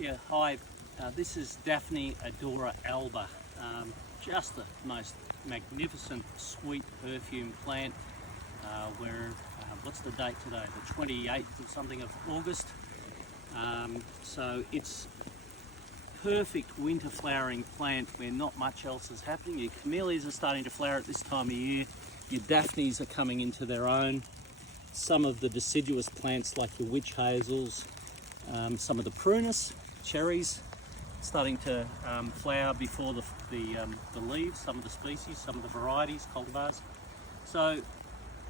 Yeah, hi. This is Daphne odora alba. Just the most magnificent, sweet perfume plant. What's the date today? The 28th or something of August. So it's perfect winter flowering plant where not much else is happening. Your camellias are starting to flower at this time of year. Your Daphnes are coming into their own. Some of the deciduous plants like your witch hazels, some of the prunus, cherries, starting to flower before the leaves, some of the species, some of the varieties, cultivars. So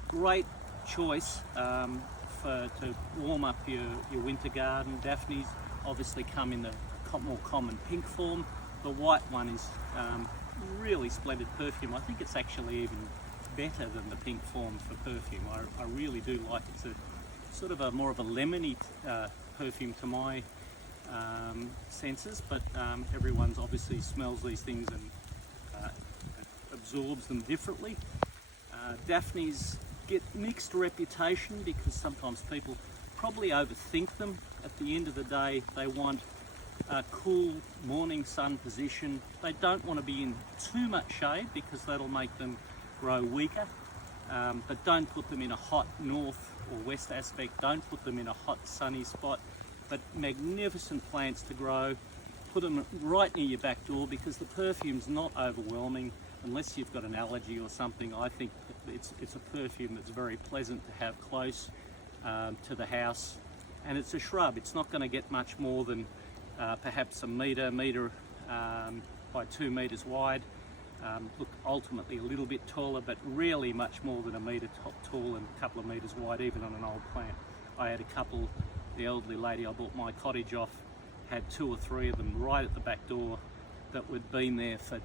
great choice to warm up your winter garden. Daphnes obviously come in the more common pink form. The white one is really splendid perfume. I think it's actually even better than the pink form for perfume. I really do like it. It's a sort of more of a lemony perfume to my senses, but everyone's obviously smells these things and absorbs them differently. Daphnes get mixed reputation because sometimes people probably overthink them. At the end of the day, they want a cool morning sun position. They don't want to be in too much shade because that'll make them grow weaker, but don't put them in a hot north or west aspect. Don't put them in a hot sunny spot, but magnificent plants to grow. Put them right near your back door because the perfume's not overwhelming unless you've got an allergy or something. I think it's a perfume that's very pleasant to have close to the house, and it's a shrub. It's not going to get much more than perhaps a metre by 2 metres wide. Look, ultimately a little bit taller, but rarely much more than a metre tall and a couple of metres wide, even on an old plant. I had a couple, the elderly lady I bought my cottage off had 2 or 3 of them right at the back door that had been there for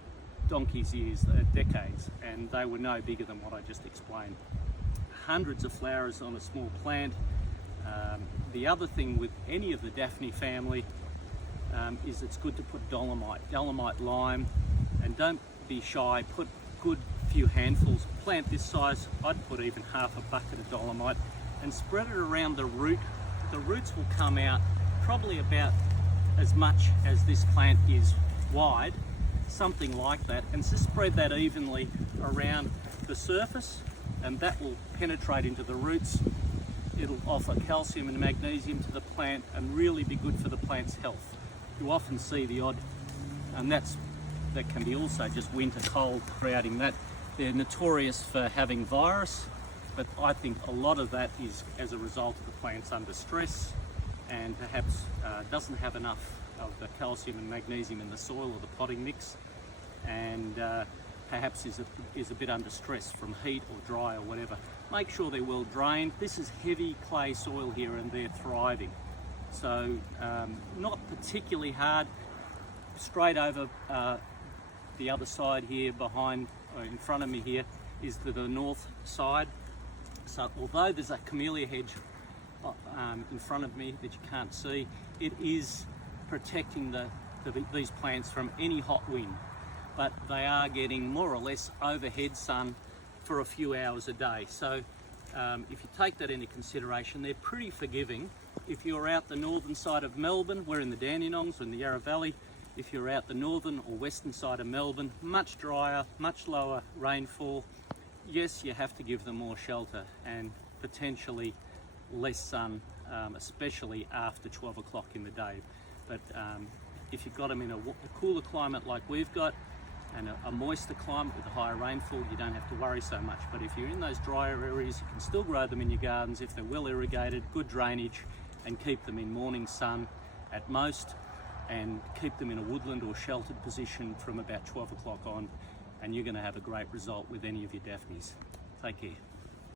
donkey's years, decades, and they were no bigger than what I just explained. Hundreds of flowers on a small plant. The other thing with any of the Daphne family is it's good to put Dolomite Lime, and don't be shy, put good few handfuls. Plant this size, I'd put even half a bucket of Dolomite and spread it around the root. The roots will come out probably about as much as this plant is wide, something like that, and just spread that evenly around the surface, and that will penetrate into the roots. It'll offer calcium and magnesium to the plant and really be good for the plant's health. You often see the odd, and that can be also just winter cold creating that. They're notorious for having virus, but I think a lot of that is as a result of the plant's under stress and perhaps doesn't have enough of the calcium and magnesium in the soil or the potting mix, and perhaps is a bit under stress from heat or dry or whatever. Make sure they're well drained. This is heavy clay soil here and they're thriving. So not particularly hard. Straight over the other side here behind, or in front of me here, is to the north side. So although there's a camellia hedge in front of me that you can't see, it is protecting these plants from any hot wind, but they are getting more or less overhead sun for a few hours a day. So if you take that into consideration, they're pretty forgiving. If you're out the northern side of Melbourne, we're in the Dandenongs, in the Yarra Valley. If you're out the northern or western side of Melbourne, much drier, much lower rainfall. Yes, you have to give them more shelter and potentially less sun, especially after 12 o'clock in the day. But if you've got them in a cooler climate like we've got, and a moister climate with a higher rainfall, you don't have to worry so much. But if you're in those drier areas, you can still grow them in your gardens if they're well irrigated, good drainage, and keep them in morning sun at most, and keep them in a woodland or sheltered position from about 12 o'clock on, and you're going to have a great result with any of your Daphnes. Take care.